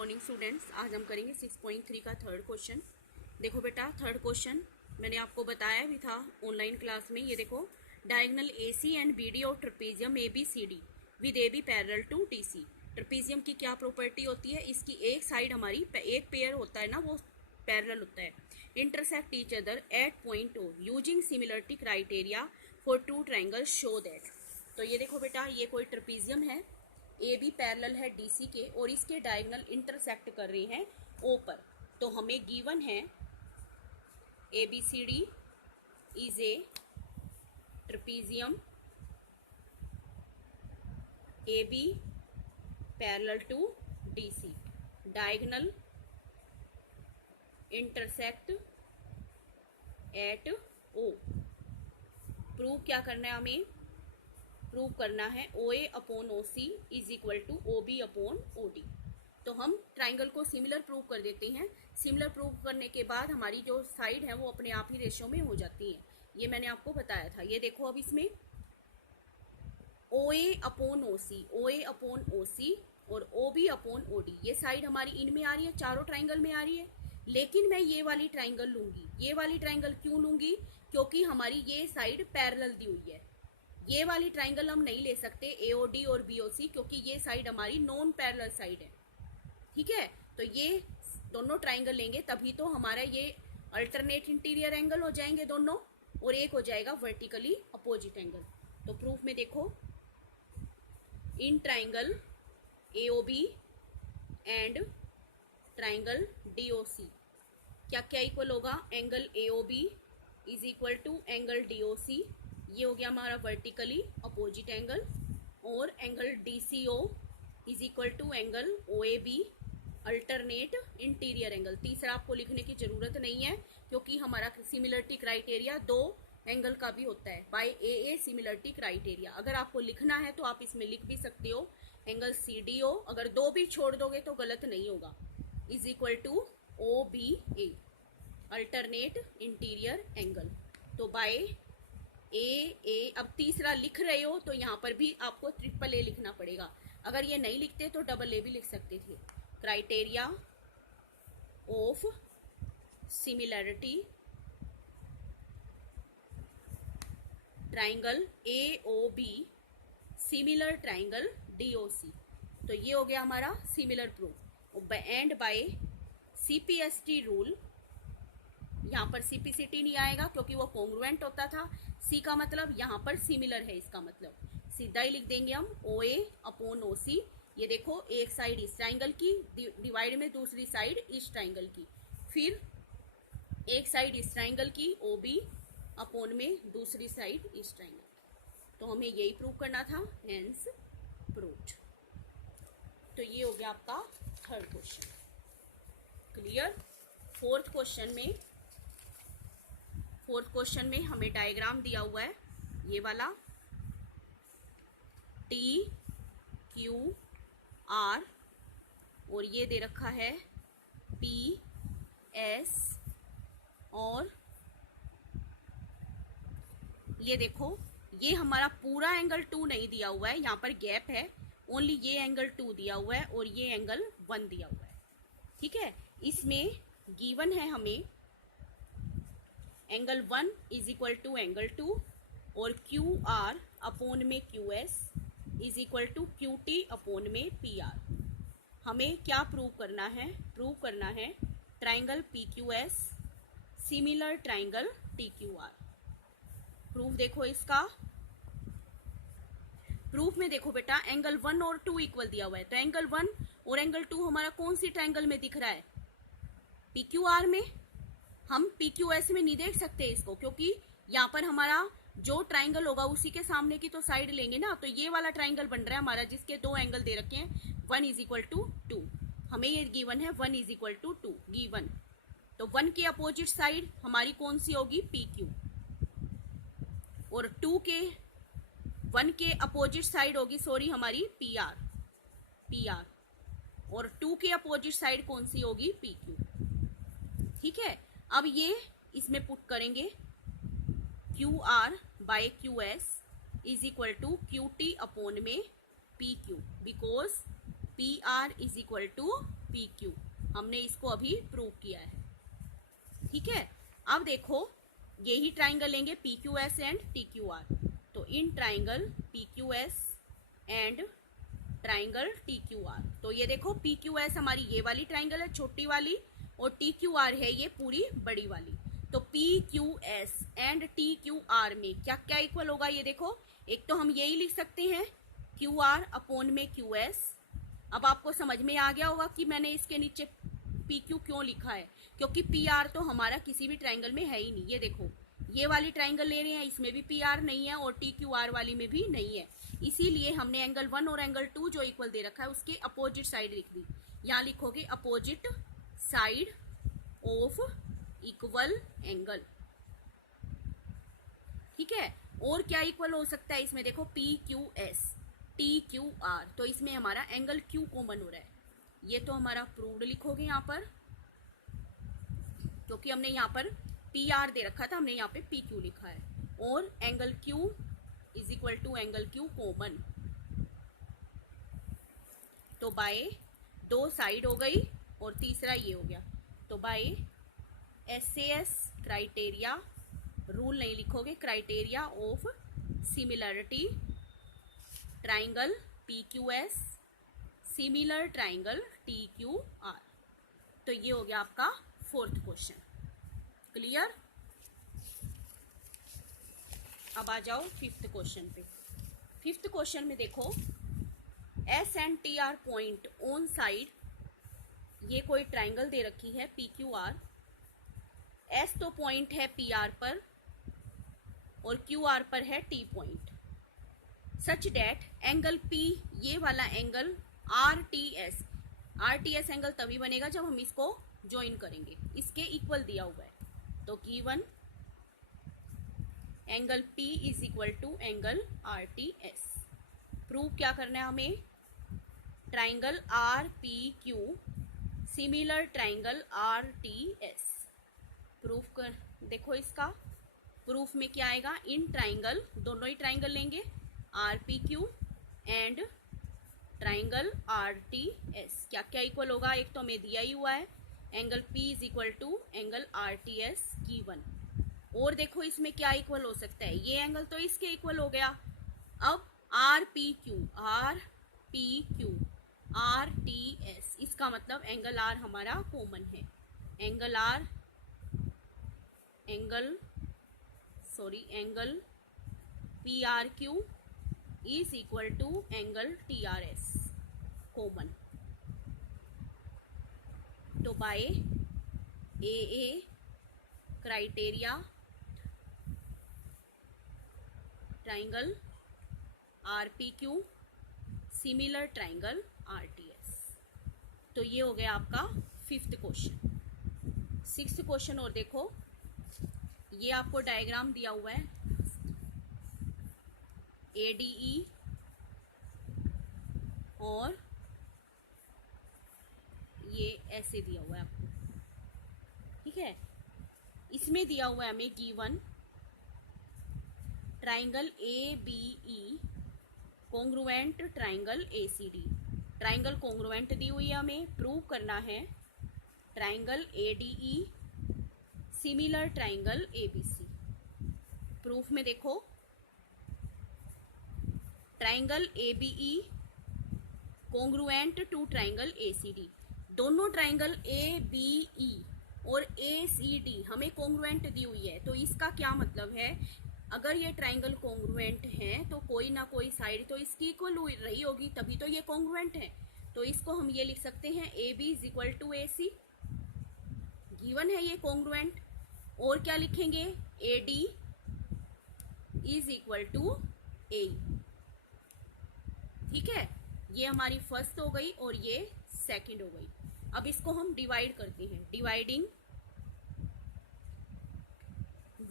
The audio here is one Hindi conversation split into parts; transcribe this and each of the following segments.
मॉर्निंग स्टूडेंट्स, आज हम करेंगे 6.3 का थर्ड क्वेश्चन। देखो बेटा, थर्ड क्वेश्चन मैंने आपको बताया भी था ऑनलाइन क्लास में। ये देखो, diagonal AC and BD of trapezium ABCD with AB parallel to DC। Trapezium की क्या प्रॉपर्टी होती है? इसकी एक साइड हमारी एक पेयर होता है ना, वो पैरेलल होता है। Intersect each other at point O using similarity criteria for two triangle show that. तो ये देखो बेटा, ये कोई ट्रेपेजियम है, ए बी पैरेलल है DC के और इसके डायगोनल इंटरसेक्ट कर रहे हैं O पर। तो हमें गिवन है ABCD is a trapezium AB parallel to DC, diagonal intersect at O। Prove क्या करना है हमें? प्रूव करना है OA upon OC is equal to OB upon OD। तो हम ट्राइंगल को सिमिलर प्रूव कर देते हैं। सिमिलर प्रूव करने के बाद हमारी जो साइड है वो अपने आप ही रेशियो में हो जाती है। ये मैंने आपको बताया था। ये देखो, अब इसमें OA upon OC, OA upon OC और OB अपॉन OD, ये साइड हमारी इनमें आ रही है, चारों ट्राइंगल में आ रही है। लेकिन मैं ये वाली ट्राइंगल लूंगी। ये वाली ट्राइंगल क्यों लूंगी? क्योंकि हमारी ये साइड पैरेलल दी हुई है। ये वाली ट्राइंगल हम नहीं ले सकते AOD और BOC, क्योंकि ये साइड हमारी नॉन पैरेलल साइड है। ठीक है, तो ये दोनों ट्राइंगल लेंगे तभी तो हमारा ये अल्टरनेट इंटीरियर एंगल हो जाएंगे दोनों, और एक हो जाएगा वर्टिकली अपोजिट एंगल। तो प्रूफ में देखो, in triangle AOB and triangle DOC क्या क्या इक्वल होगा? Angle AOB is equal to angle DOC, ये हो गया हमारा वर्टिकली अपोजिट एंगल, और angle DCO is equal to angle OAB alternate interior angle. तीसरा आपको लिखने की जरूरत नहीं है, क्योंकि हमारा सिमिलरिटी क्राइटेरिया दो एंगल का भी होता है, बाय AA सिमिलरिटी क्राइटेरिया। अगर आपको लिखना है तो आप इसमें लिख भी सकते हो एंगल CDO, अगर दो भी छोड़ दोगे तो गलत नहीं होगा, is equal to OBA alternate interior angle. तो बाय AA, अब तीसरा लिख रहे हो तो यहाँ पर भी आपको AAA लिखना पड़ेगा। अगर ये नहीं लिखते तो AA भी लिख सकते थे। Criteria of similarity triangle AOB similar triangle DOC। तो ये हो गया हमारा similar proof. And by CPST rule, यहाँ पर CPCT नहीं आएगा क्योंकि वो कॉन्ग्रुएंट होता था। C का मतलब यहाँ पर सिमिलर है, इसका मतलब सीधा ही लिख देंगे हम OA अपॉन OC। ये देखो, एक साइड इस ट्राइंगल की डिवाइड में दूसरी साइड इस ट्राइंगल की, फिर एक साइड इस ट्राइंगल की OB अपॉन में दूसरी साइड इस ट्राइंगल की। तो हमें यही प्रूव करना था, हेंस प्रूव्ड। तो ये हो गया आपका third question. Clear? Fourth question में हमें डायग्राम दिया हुआ है, ये वाला TQR, और ये दे रखा है PS, और ये देखो, ये हमारा पूरा एंगल 2 नहीं दिया हुआ है, यहाँ पर गैप है, ओनली ये एंगल 2 दिया हुआ है और ये एंगल 1 दिया हुआ है। ठीक है, इसमें गिवन है हमें angle 1 is equal to angle 2 और QR अपॉन में QS is equal to QT upon में PR। हमें क्या प्रूव करना है? प्रूव करना है triangle PQS similar triangle TQR। Proof देखो इसका। प्रूफ में देखो बेटा, एंगल 1 और 2 इक्वल दिया हुआ है, तो एंगल 1 और एंगल 2 हमारा कौन सी ट्राइंगल में दिख रहा है? PQR में। हम PQS में नहीं देख सकते इसको, क्योंकि यहाँ पर हमारा जो ट्राइंगल होगा उसी के सामने की तो साइड लेंगे ना। तो ये वाला ट्राइंगल बन रहा है हमारा, जिसके दो एंगल दे रखे हैं, 1 इज इक्वल टू 2। हमें ये गिवन है 1 इज इक्वल टू 2 गिवन। तो 1 की अपोजिट साइड हमारी कौन सी होगी? PQ, और 1 के अपोजिट साइड होगी, सॉरी, हमारी PR, और 2 के अपोजिट साइड कौन सी होगी? PQ। ठीक है, अब ये इसमें पुट करेंगे QR by QS is equal to QT upon में PQ, because P R is equal to P Q. हमने इसको अभी प्रूव किया है, ठीक है। अब देखो यही ट्राइंगल लेंगे P Q S and T Q R. तो in triangle P Q S and triangle T Q R, तो ये देखो पी क्यू एस हमारी ये वाली ट्राइंगल है छोटी वाली, और टी क्यू आर है ये पूरी बड़ी वाली। तो P Q S and T Q are में क्या क्या इक्वल होगा, ये देखो। एक तो हम यही लिख सकते हैं क्यू आर अपॉन में क्यू एस। अब आपको समझ में आ गया होगा कि मैंने इसके नीचे पी क्यू क्यों लिखा है, क्योंकि पी आर तो हमारा किसी भी ट्राइंगल में है ही नहीं। ये देखो ये वाली ट्राइंगल ले रहे हैं, इसमें भी पी आर नहीं है और टी क्यू आर वाली में भी नहीं है। इसीलिए हमने एंगल 1 और एंगल 2 जो इक्वल दे रखा है उसके अपोजिट साइड लिख दी। यहाँ लिखोगे opposite side of equal angle, ठीक है। और क्या इक्वल हो सकता है इसमें, देखो P Q S T Q R, तो इसमें हमारा एंगल क्यू कॉमन हो रहा है। ये तो हमारा प्रूव्ड लिखोगे यहाँ पर, क्योंकि हमने यहाँ पर पी आर दे रखा था, हमने यहाँ पे पी क्यू लिखा है। और angle Q is equal to angle Q common, तो बाय 2 साइड हो गई और तीसरा ये हो गया। तो बाय SAS क्राइटेरिया, रूल नहीं लिखोगे, criteria of similarity triangle P Q S similar triangle T Q R. तो ये हो गया आपका 4th क्वेश्चन। क्लियर। अब आ जाओ 5th क्वेश्चन पे। 5th क्वेश्चन में देखो S and T R point on side, ये कोई ट्राइंगल दे रखी है पी क्यू आर। एस तो पॉइंट है पी आर पर और क्यू आर पर है टी पॉइंट, सच डेट एंगल पी, ये वाला angle R T S angle तभी बनेगा जब हम इसको ज्वाइन करेंगे, इसके इक्वल दिया हुआ है। तो given angle P is equal to angle R T S. Prove क्या करना है हमें, triangle R P Q similar triangle R T S. Proof कर देखो, इसका प्रूफ में क्या आएगा, इन ट्राइंगल, दोनों ही ट्राइंगल लेंगे are P Q and triangle R T S. क्या क्या इक्वल होगा, एक तो हमें दिया ही हुआ है angle P is equal to angle R T S given. और देखो इसमें क्या इक्वल हो सकता है, ये एंगल तो इसके इक्वल हो गया। अब R P Q R T S, इसका मतलब एंगल आर हमारा कॉमन है। Angle P R Q is equal to angle T R S common. तो by A criteria triangle R P Q similar triangle R T S. तो ये हो गया आपका 5th क्वेश्चन। 6th क्वेश्चन और देखो, ये आपको डायग्राम दिया हुआ है ADE और ये ऐसे दिया हुआ है आपको, ठीक है। इसमें दिया हुआ है हमें given triangle ABE congruent triangle ACD। Triangle congruent दी हुई है, हमें प्रूव करना है triangle ADE similar triangle ABC। Proof में देखो triangle ABE congruent to triangle ACD, दोनों ट्राइंगल ABE और ACD हमें कॉन्ग्रुएंट दी हुई है। तो इसका क्या मतलब है, अगर ये ट्राइंगल कॉन्ग्रुएंट है तो कोई ना कोई साइड तो इसकी इक्वल रही होगी, तभी तो ये कॉन्ग्रुएंट है। तो इसको हम ये लिख सकते हैं AB is equal to AC, given है ये कॉन्ग्रुएंट। और क्या लिखेंगे, AD is equal to AE, ठीक है। ये हमारी फर्स्ट हो गई और ये सेकंड हो गई। अब इसको हम डिवाइड करते हैं, dividing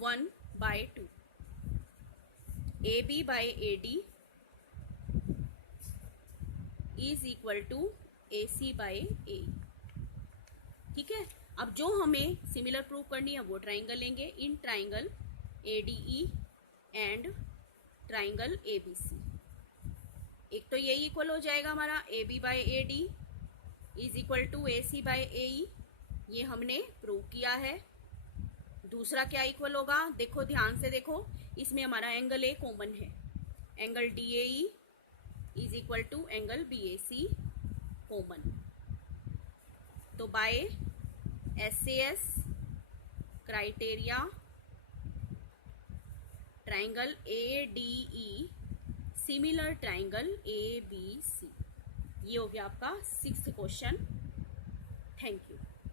1/2, AB by AD is equal to AC by AE, ठीक है। अब जो हमें सिमिलर प्रूव करनी है वो ट्राइंगल लेंगे, in triangle ADE and triangle ABC। एक तो ये इक्वल हो जाएगा हमारा A B by A D is equal to A C by A E, ये हमने प्रूव किया है। दूसरा क्या इक्वल होगा, देखो ध्यान से देखो, इसमें हमारा एंगल ए कॉमन है, angle D A E is equal to angle B A C common. तो by SAS criteria triangle ADE similar triangle ABC, ये हो गया आपका 6th क्वेश्चन। Thank you.